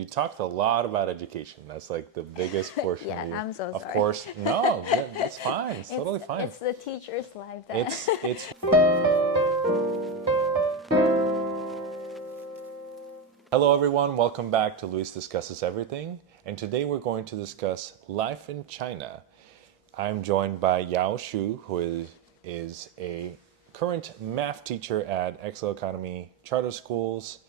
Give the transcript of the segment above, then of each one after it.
You talked a lot about education. That's like the biggest portion Yeah, of you. I'm so Of sorry. course, no, it's fine. It's totally fine. It's the teacher's life that. It's. Hello, everyone. Welcome back to Luis Discusses Everything. And today we're going to discuss life in China. I'm joined by Yao Xu, who is a current math teacher at Excel Academy Charter Schools.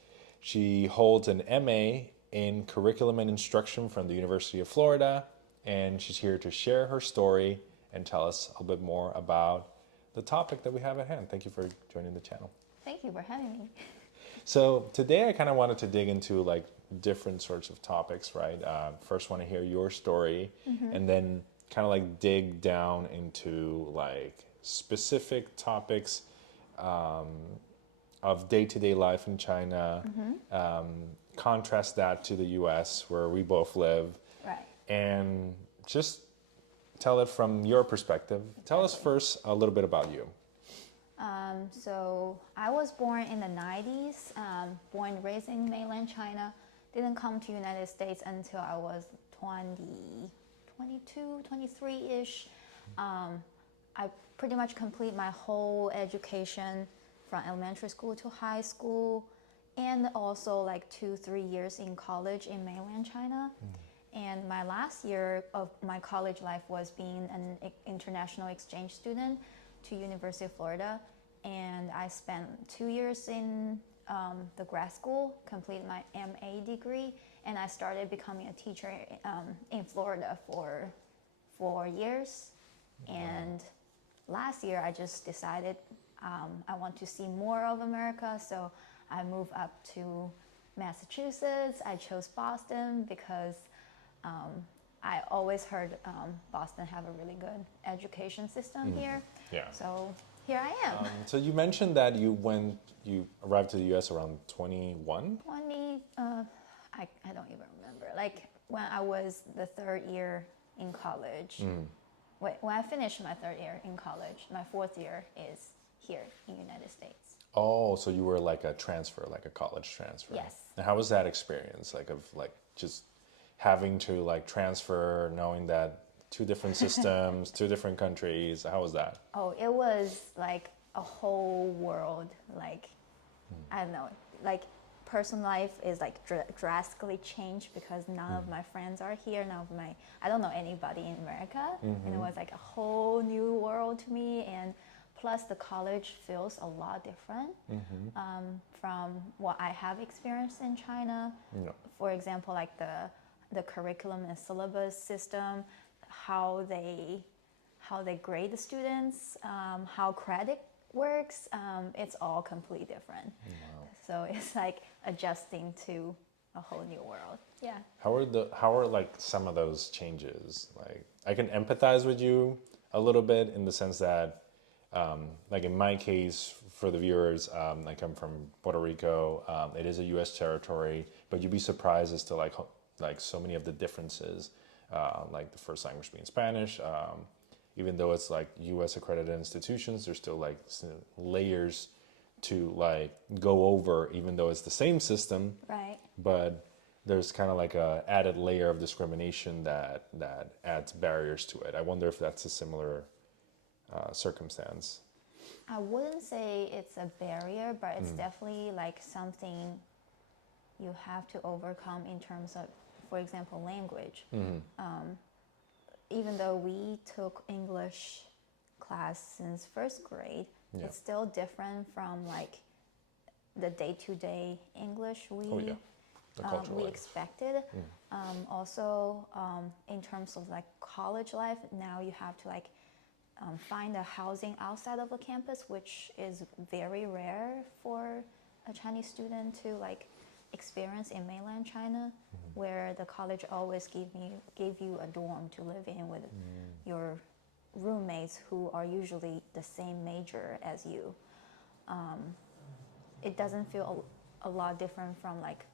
She holds an MA in Curriculum and Instruction from the University of Florida, and she's here to share her story and tell us a bit more about the topic that we have at hand. Thank you for joining the channel. Thank you for having me. So today I kind of wanted to dig into like different sorts of topics, right? First want to hear your story, and then kind of like dig down into like specific topics of day-to-day life in China, contrast that to the US where we both live, Right. and just tell it from your perspective. Tell us first a little bit about you. So I was born in the 90s, born and raised in mainland China. Didn't come to United States until I was 22, 23-ish. I pretty much complete my whole education from elementary school to high school, and also like 2-3 years in college in mainland China. And my last year of my college life was being an international exchange student to University of Florida. And I spent 2 years in the grad school, completed my MA degree, and I started becoming a teacher in Florida for 4 years. And last year I just decided I want to see more of America, so I moved up to Massachusetts. I chose Boston because I always heard Boston have a really good education system here. Yeah. So here I am. So you mentioned that you arrived to the U.S. around 21. 20, I don't even remember. Like when I was the third year in college. When I finished my third year in college, my fourth year is here in the United States. Oh, so you were like a transfer, like a college transfer. Yes. And how was that experience? Like of like just having to like transfer, knowing that two different systems, two different countries. How was that? Oh, it was like a whole world. Like, I don't know, like personal life is like drastically changed because none of my friends are here. I don't know anybody in America. And it was like a whole new world to me. And plus the college feels a lot different from what I have experienced in China. No. For example, like the curriculum and syllabus system, how they grade the students, how credit works, it's all completely different. Wow. So it's like adjusting to a whole new world. Yeah. How are like some of those changes? Like I can empathize with you a little bit in the sense that like in my case, for the viewers, I come from Puerto Rico. It is a U.S. territory, but you'd be surprised as to like so many of the differences. Like the first language being Spanish, even though it's like U.S. accredited institutions, there's still like layers to like go over, even though it's the same system. Right. But there's kind of like a added layer of discrimination that adds barriers to it. I wonder if that's a similar circumstance. I wouldn't say it's a barrier, but it's definitely like something you have to overcome in terms of, for example, language. Even though we took English class since first grade, it's still different from like the day-to-day English we expected. Also, in terms of like college life, now you have to like find a housing outside of the campus, which is very rare for a Chinese student to like experience in mainland China, where the college always gave you a dorm to live in with your roommates who are usually the same major as you. It doesn't feel a lot different from like,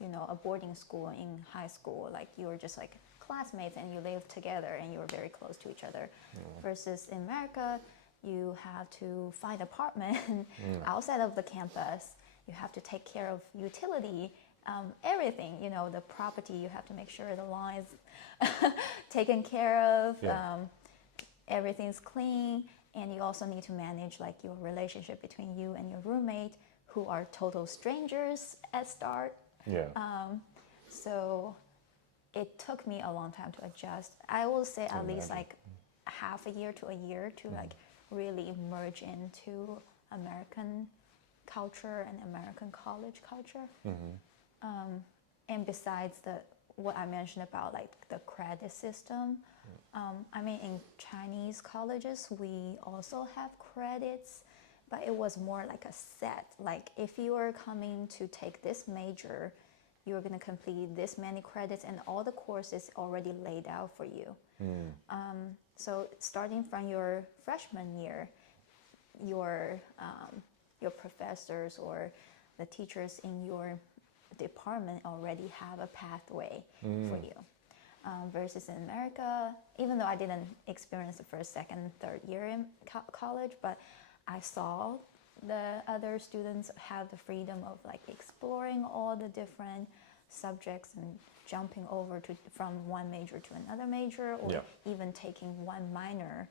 you know, a boarding school in high school. Like you're just like classmates and you live together and you're very close to each other. Versus in America, you have to find apartment outside of the campus. You have to take care of utility everything, the property, you have to make sure the lawn is taken care of, Yeah. everything's clean, and you also need to manage like your relationship between you and your roommate, who are total strangers at start. Yeah. So it took me a long time to adjust. I will say at least imagine. like half a year to a year to like really merge into American culture and American college culture. And besides what I mentioned about like the credit system, I mean, in Chinese colleges we also have credits, but it was more like a set. Like if you are coming to take this major, you're going to complete this many credits, and all the courses already laid out for you. So starting from your freshman year, your professors or the teachers in your department already have a pathway for you. Versus in America, even though I didn't experience the first, second, third year in college, but I saw the other students have the freedom of like exploring all the different subjects and jumping over from one major to another major, or even taking one minor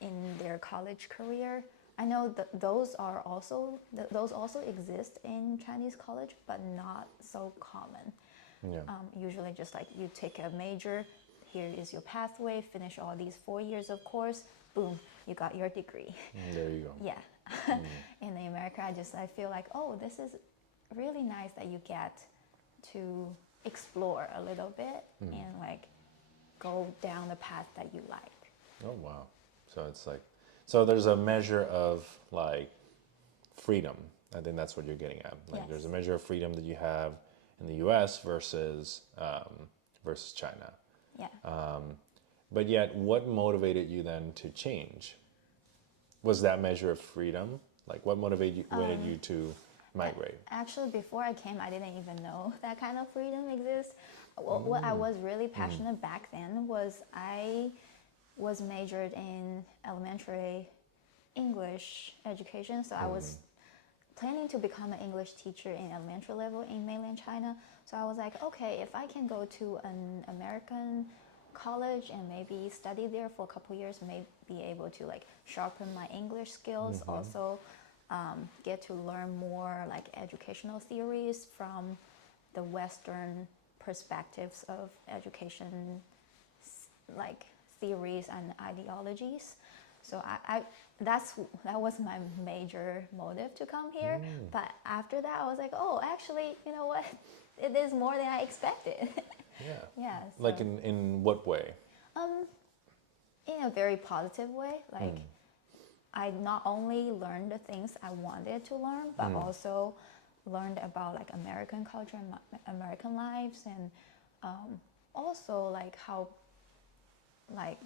in their college career. I know that those also exist in Chinese college, but not so common. Yeah. Usually just like you take a major, here is your pathway, finish all these 4 years of course, boom, you got your degree. There you go. Yeah. In America, I feel like, oh, this is really nice that you get to explore a little bit and like go down the path that you like. Oh wow. So it's like, so there's a measure of like freedom. I think that's what you're getting at. Like there's a measure of freedom that you have in the U.S. versus China. Yeah. But yet, what motivated you then to change? Was that measure of freedom? Like, what motivated you to migrate? Actually, before I came, I didn't even know that kind of freedom exists. What I was really passionate back then was I was majored in elementary English education, so I was planning to become an English teacher in elementary level in mainland China. So I was like, okay, if I can go to an American college and maybe study there for a couple years, may be able to like sharpen my English skills, also get to learn more like educational theories from the Western perspectives of education, like theories and ideologies. So that was my major motive to come here. But after that, I was like, oh, actually, you know what? It is more than I expected. Yeah. Yeah. So, Like in what way? in a very positive way. Like I not only learned the things I wanted to learn, but also learned about like American culture and American lives, and also like how like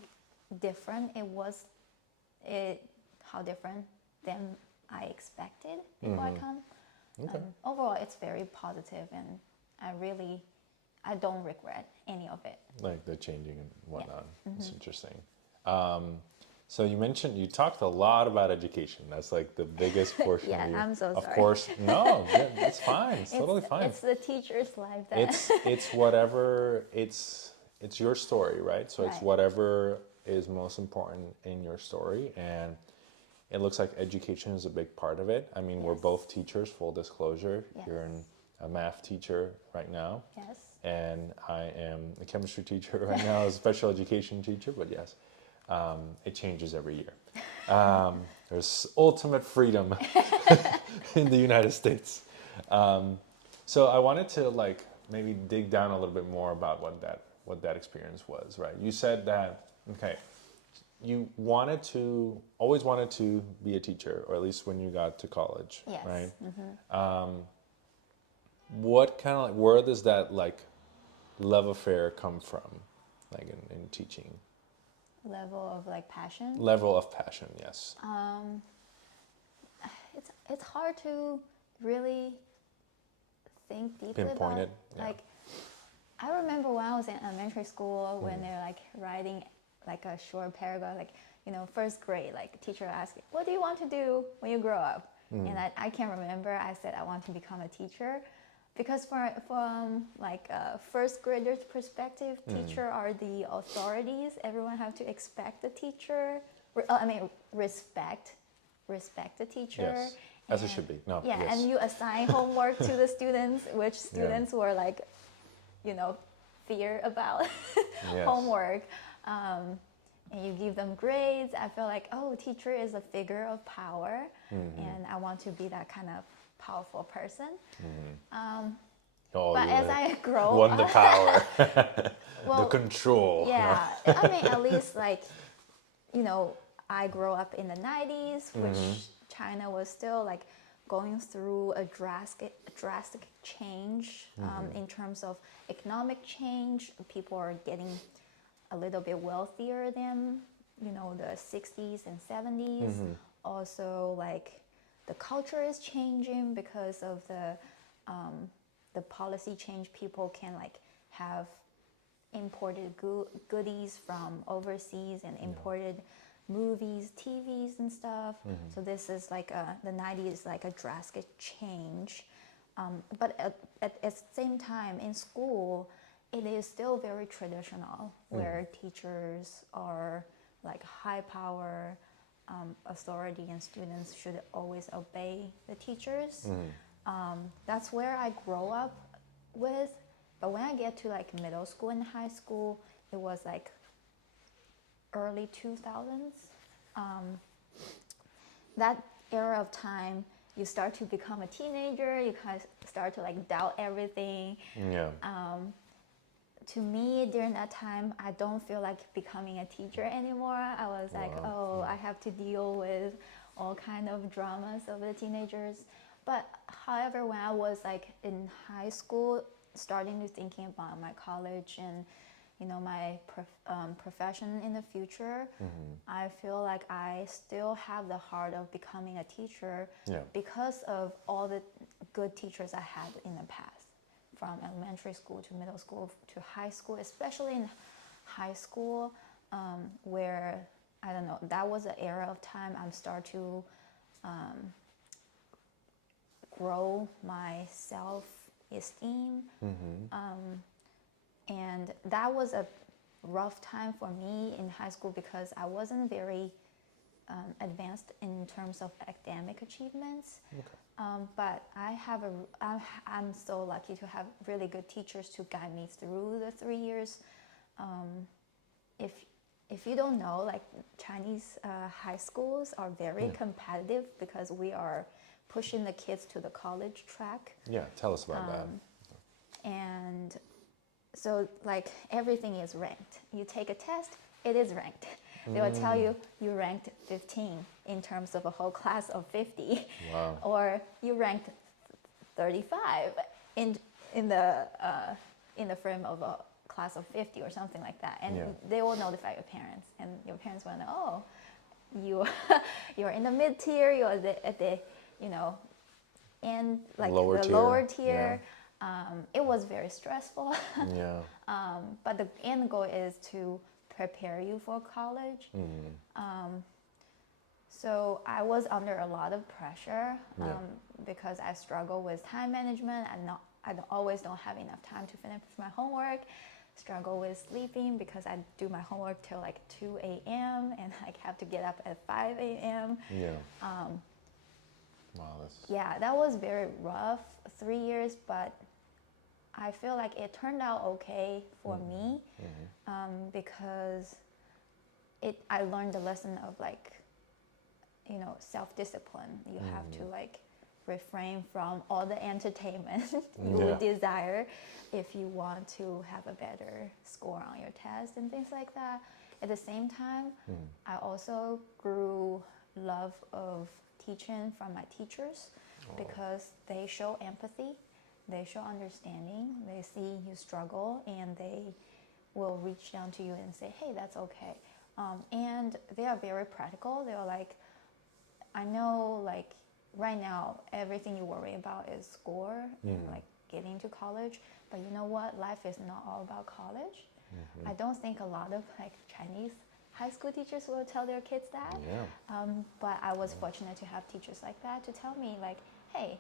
different it was, how different than I expected before I come. Okay. Overall, it's very positive, and I don't regret any of it. Like the changing and whatnot. It's interesting. So you talked a lot about education. That's like the biggest portion Yeah, of you. I'm so Of sorry. course, no, it's fine. It's totally fine. It's the teacher's life that It's whatever. It's your story, right? So it's Right. whatever is most important in your story, and it looks like education is a big part of it. I mean, we're Yes. both teachers. Full disclosure, Yes. you're a math teacher right now. Yes. And I am a chemistry teacher right now, a special education teacher, but yes, it changes every year. There's ultimate freedom in the United States. So I wanted to like maybe dig down a little bit more about what that experience was, right? You said that, okay, you always wanted to be a teacher, or at least when you got to college, Yes. right? What kind of where does that like love affair come from, like in teaching? Level of like passion. Level of passion, yes. It's hard to really think deeply Pinpoint about it, yeah. Like I remember when I was in elementary school, when they're like writing like a short paragraph, like first grade, like teacher asking, what do you want to do when you grow up? And I can remember I said I want to become a teacher because from like a first grader's perspective, teacher are the authorities. Everyone have to expect the teacher. Respect the teacher. Yes, as it should be. No, Yeah, yes. and you assign homework to the students, which students were like, fear about Yes. homework. And you give them grades. I feel like, teacher is a figure of power, and I want to be that kind of powerful person. Oh, But you as I grow won the up, power, well, the control. yeah, I mean, at least like, I grew up in the 90s, which China was still like going through a drastic change in terms of economic change. People are getting a little bit wealthier than the 60s and 70s. Also, like the culture is changing because of the policy change. People can like have imported goodies from overseas and imported movies, TVs and stuff. So this is like the 90s, like a drastic change. But at the same time, in school, it is still very traditional, where teachers are like high power authority, and students should always obey the teachers. That's where I grow up with. But when I get to like middle school and high school, it was like early 2000s. That era of time, you start to become a teenager. You kind of start to like doubt everything. Yeah. To me, during that time, I don't feel like becoming a teacher anymore. I was like, I have to deal with all kind of dramas of the teenagers. But however, when I was like in high school, starting to thinking about my college and my profession in the future, I feel like I still have the heart of becoming a teacher because of all the good teachers I had in the past, from elementary school to middle school to high school, especially in high school, where, I don't know, that was an era of time I'm start to grow my self-esteem. And that was a rough time for me in high school because I wasn't very advanced in terms of academic achievements. But I'm so lucky to have really good teachers to guide me through the 3 years. If you don't know, like Chinese high schools are very competitive because we are pushing the kids to the college track. Yeah, tell us about that. And so like everything is ranked. You take a test, it is ranked. They will tell you ranked 15 in terms of a whole class of 50. Wow. Or you ranked 35 in the frame of a class of 50 or something like that. And they will notify your parents, and your parents will know, you're in the mid tier, you're at the and like lower the tier. lower tier. It was very stressful. But the end goal is to prepare you for college. So I was under a lot of pressure because I struggle with time management. I always don't have enough time to finish my homework. Struggle with sleeping because I do my homework till like 2 a.m. and I have to get up at 5 a.m. Wow, that was very rough 3 years, but I feel like it turned out okay for me because I learned the lesson of like, self-discipline. You have to like refrain from all the entertainment you would desire if you want to have a better score on your test and things like that. At the same time, I also grew love of teaching from my teachers because they show empathy, they show understanding, they see you struggle, and they will reach down to you and say, hey, that's okay. And they are very practical. They're like, I know like right now everything you worry about is score and like getting to college, but you know what, life is not all about college. I don't think a lot of like Chinese high school teachers will tell their kids that. Yeah. But I was fortunate to have teachers like that to tell me like, hey,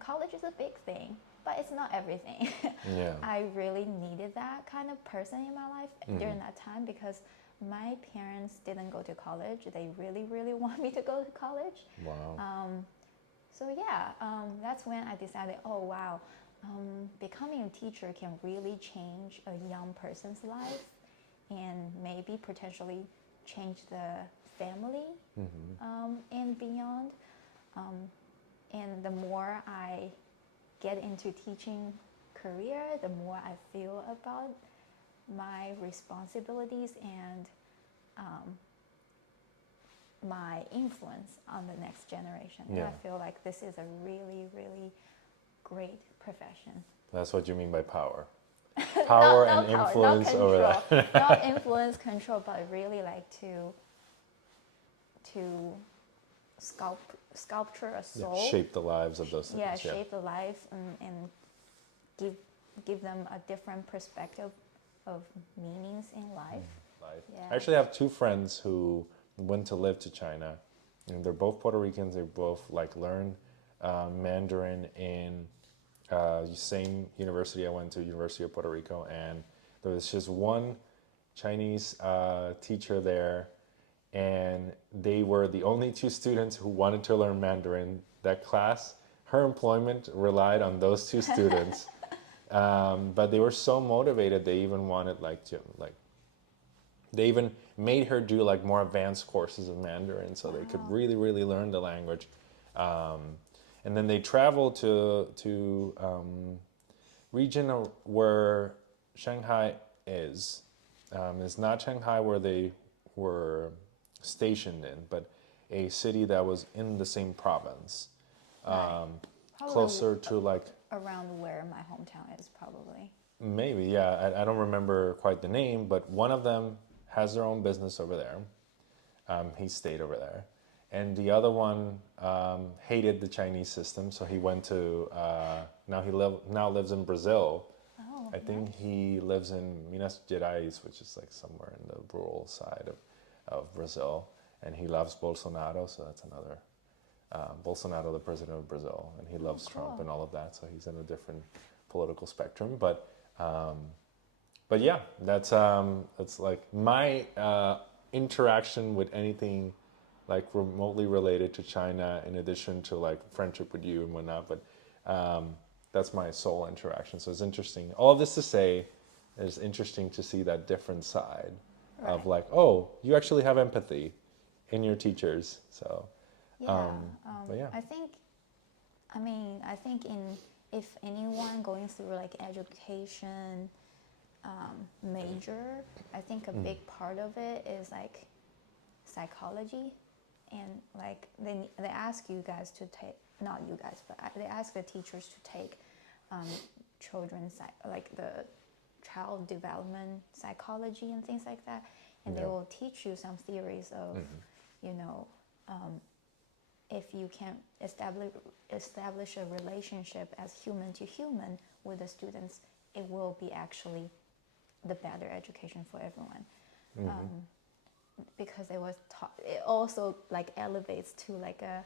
college is a big thing, but it's not everything. Yeah. I really needed that kind of person in my life during that time because my parents didn't go to college. They really, really want me to go to college. Wow. So yeah, that's when I decided, oh wow, becoming a teacher can really change a young person's life and maybe potentially change the family and beyond. And the more I get into teaching career, the more I feel about my responsibilities and my influence on the next generation. And Yeah. I feel like this is a really, really great profession. That's what you mean by power. Power Not and power, influence not over control, that. not influence, control, but really like to sculpture a soul. Shape the lives of those Yeah, students. shape the life and give them a different perspective of meanings in life. Yeah. I actually have two friends who went to live to China, and they're both Puerto Ricans. They both like learned Mandarin in same university I went to, University of Puerto Rico, and there was just one Chinese teacher there, and they were the only two students who wanted to learn Mandarin. That class, her employment relied on those two students, but they were so motivated. They even wanted they even made her do like more advanced courses of Mandarin so they could really, really learn the language. And then they traveled to region where Shanghai is. It's not Shanghai where they were stationed in, but a city that was in the same province, Probably closer to like around where my hometown is, probably. maybe, yeah. I don't remember quite the name, but one of them has their own business over there. He stayed over there. And the other one hated the Chinese system, so he went to, now lives in Brazil. Oh, I think he lives in Minas Gerais, which is like somewhere in the rural side of Brazil. And he loves Bolsonaro, so that's another, Bolsonaro, the president of Brazil. And he loves Trump cool. and all of that, so he's in a different political spectrum. But yeah, that's like my interaction with anything like remotely related to China, in addition to like friendship with you and whatnot. But that's my sole interaction. So it's interesting. All of this to say, it's interesting to see that different side of like, oh, you actually have empathy in your teachers. So yeah. but yeah. I think if anyone going through like education major, I think a big part of it is like psychology, and like they ask you guys to take, not you guys, but they ask the teachers to take children's like the child development psychology and things like that, and they will teach you some theories of if you can establish a relationship as human to human with the students, it will be actually the better education for everyone. Because it was it also like elevates to like a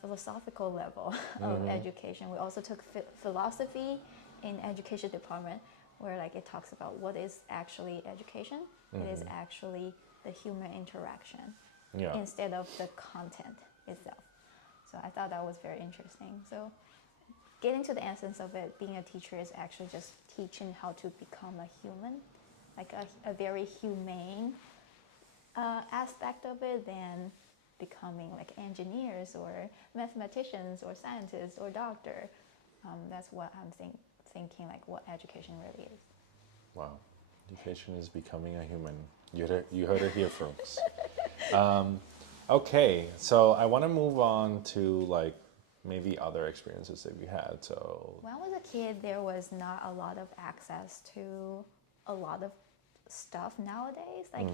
philosophical level of education. We also took philosophy in education department, where like it talks about what is actually education. It is actually the human interaction instead of the content itself. So I thought that was very interesting. So getting to the essence of it, being a teacher is actually just teaching how to become a human, like a very humane aspect of it, than becoming like engineers or mathematicians or scientists or doctor. That's what I'm thinking, like what education really is. Wow. Education is becoming a human. You heard it here, folks. Okay, so I want to move on to like maybe other experiences that you had. So when I was a kid, there was not a lot of access to a lot of stuff nowadays. Like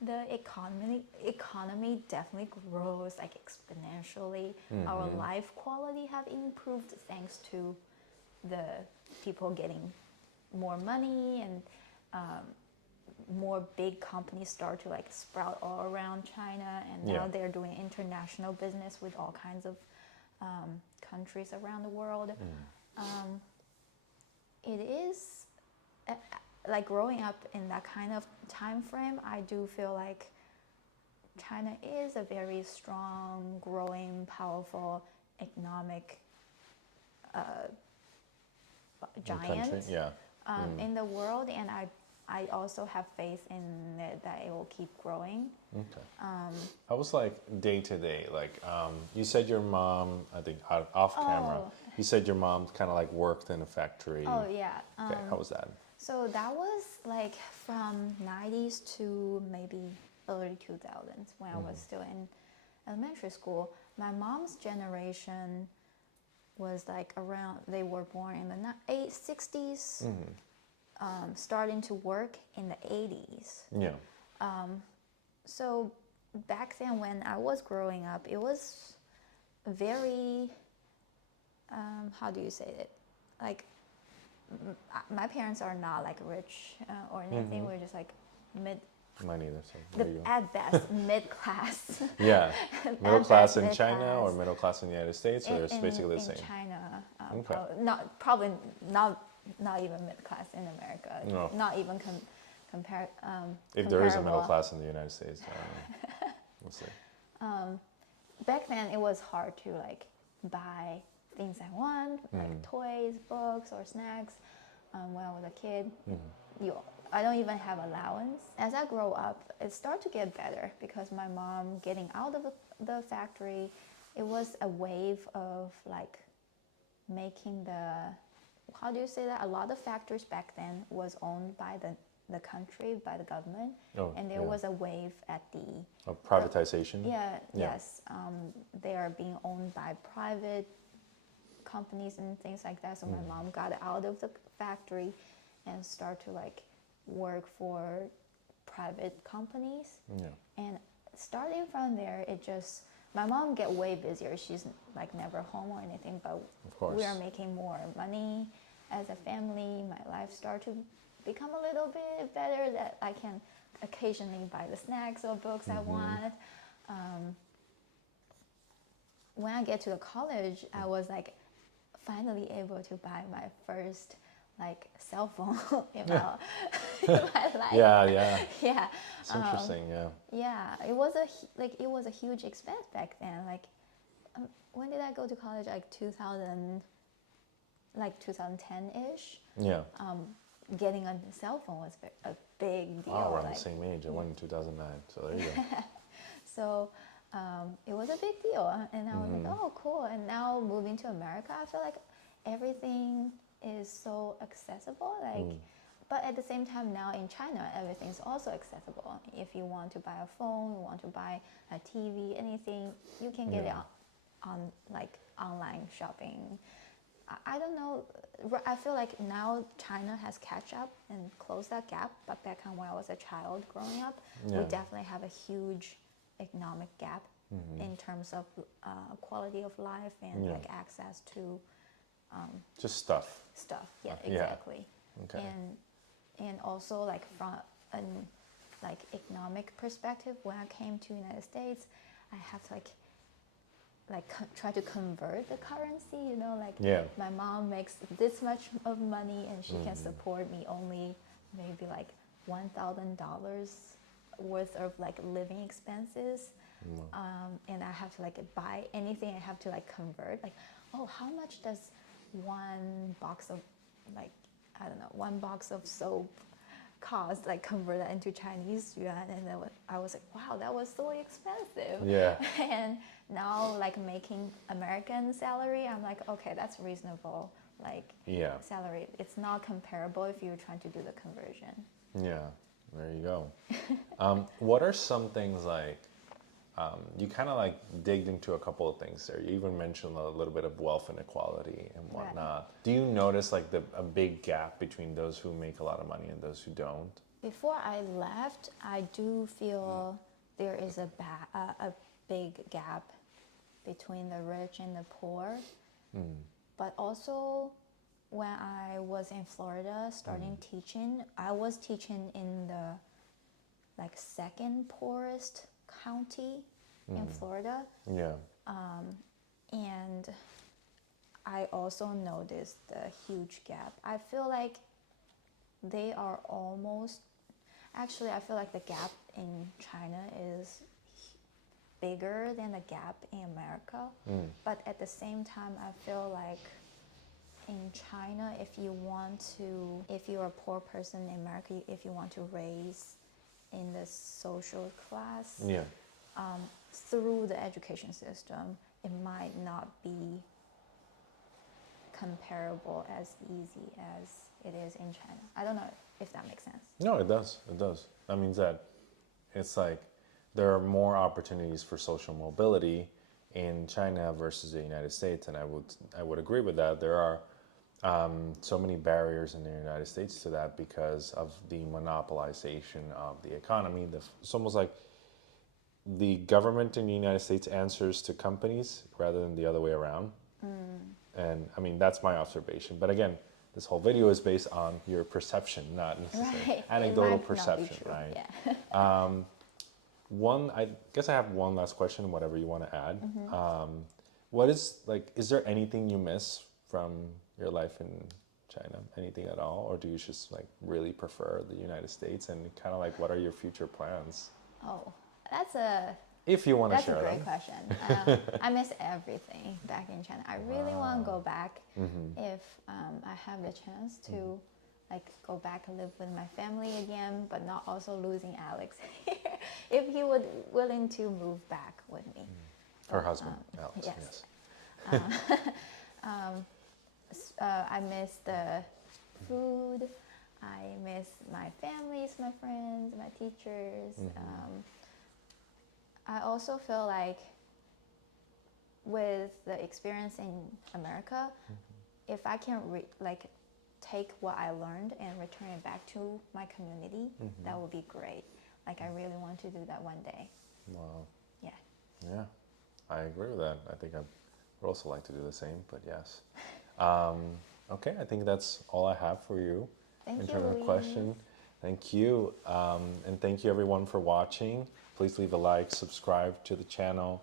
the economy definitely grows like exponentially. Our life quality have improved thanks to the people getting more money and more big companies start to like sprout all around China, and now they're doing international business with all kinds of countries around the world. It is like growing up in that kind of time frame. I do feel like China is a very strong, growing, powerful economic giant in the world, and I also have faith in it that it will keep growing. Okay. How was like day to day? Like you said your mom, I think off camera, you said your mom kind of like worked in a factory. Oh yeah. Okay, how was that? So that was like from 90s to maybe early 2000s when I was still in elementary school. My mom's generation was like around, they were born in the 60s, starting to work in the 80s. Yeah. So back then when I was growing up, it was very, how do you say it? Like, my parents are not like rich or anything. We're just like mid. Mine either. So there you go. At best, mid class. Yeah, middle class in mid China class. or middle class in the United States, or it's basically the same. In China, Okay. probably not even mid class in America. No. Not even compare. If there is a comparable. middle class in the United States, I don't know. We'll see. Back then, it was hard to like buy things I want, like toys, books, or snacks. When I was a kid, I don't even have allowance. As I grow up, it started to get better because my mom getting out of the factory, it was a wave of like making how do you say that? A lot of factories back then was owned by the country, by the government, and there was a wave at the privatization. Yes, they are being owned by private companies and things like that. So my mom got out of the factory and start to like work for private companies. And starting from there, my mom get way busier. She's like never home or anything, but we are making more money as a family. My life start to become a little bit better, that I can occasionally buy the snacks or books I want. When I get to the college, I was like finally able to buy my first like cell phone in my life. Yeah. Yeah. It's interesting. Yeah, it was a huge expense back then. Like, when did I go to college? Like 2010-ish. Yeah. Getting a cell phone was a big deal. Wow, we're on the same age. I went in 2009, so there you go. So it was a big deal, and I was like, oh, cool. And now moving to America, I feel like everything is so accessible. Like, but at the same time, now in China, everything's also accessible. If you want to buy a phone, you want to buy a TV, anything, you can get it on like online shopping. I don't know. I feel like now China has catch up and closed that gap. But back when I was a child growing up, we definitely have a huge economic gap in terms of quality of life and like access to just stuff. Yeah, exactly. Okay. And also like from an like economic perspective, when I came to United States, I have to try to convert the currency, my mom makes this much of money and she can support me only maybe like $1,000 worth of like living expenses. And I have to like buy anything, I have to like convert, like, oh, how much does one box of like, I don't know, one box of soap cost, like convert that into Chinese yuan, and then I was like, wow, that was so expensive. Yeah. And now like making American salary, I'm like, okay, that's reasonable, like salary. It's not comparable if you're trying to do the conversion. Yeah, there you go. What are some things like, you kind of like digged into a couple of things there. You even mentioned a little bit of wealth inequality and whatnot. Right. Do you notice like a big gap between those who make a lot of money and those who don't? Before I left, I do feel there is a big gap between the rich and the poor. But also, when I was in Florida starting teaching, I was teaching in the like second poorest county in Florida. Yeah. And I also noticed the huge gap. I feel like they are almost, actually, I feel like the gap in China is bigger than the gap in America. But at the same time, I feel like in China, if you're a poor person in America, if you want to raise in the social class, Yeah. through the education system, it might not be comparable as easy as it is in China. I don't know if that makes sense. No, it does. It does. That means that it's like there are more opportunities for social mobility in China versus the United States, and I would agree with that. There are so many barriers in the United States to that because of the monopolization of the economy. It's almost like the government in the United States answers to companies rather than the other way around. And I mean, that's my observation. But again, this whole video is based on your perception, not necessarily Right. anecdotal It might not be perception, true. right? Yeah. I guess I have one last question, whatever you want to add. What is is there anything you miss from your life in China? Anything at all? Or do you just really prefer the United States, and kind of what are your future plans? Oh, that's a If you want to That's a share great them. question. I miss everything back in China. I really want to go back if I have the chance to go back and live with my family again, but not also losing Alex here. If he would willing to move back with me. Her husband, Alex. yes. Yes. I miss the food. I miss my families, my friends, my teachers. I also feel like with the experience in America, if I can take what I learned and return it back to my community, that would be great. I really want to do that one day. Wow. Yeah. Yeah, I agree with that. I think I would also like to do the same, but yes. Okay, I think that's all I have for you in terms of Louise. question. Thank you. And thank you everyone for watching. Please leave a like, subscribe to the channel,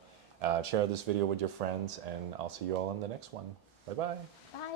share this video with your friends, and I'll see you all in the next one. Bye-bye. Bye.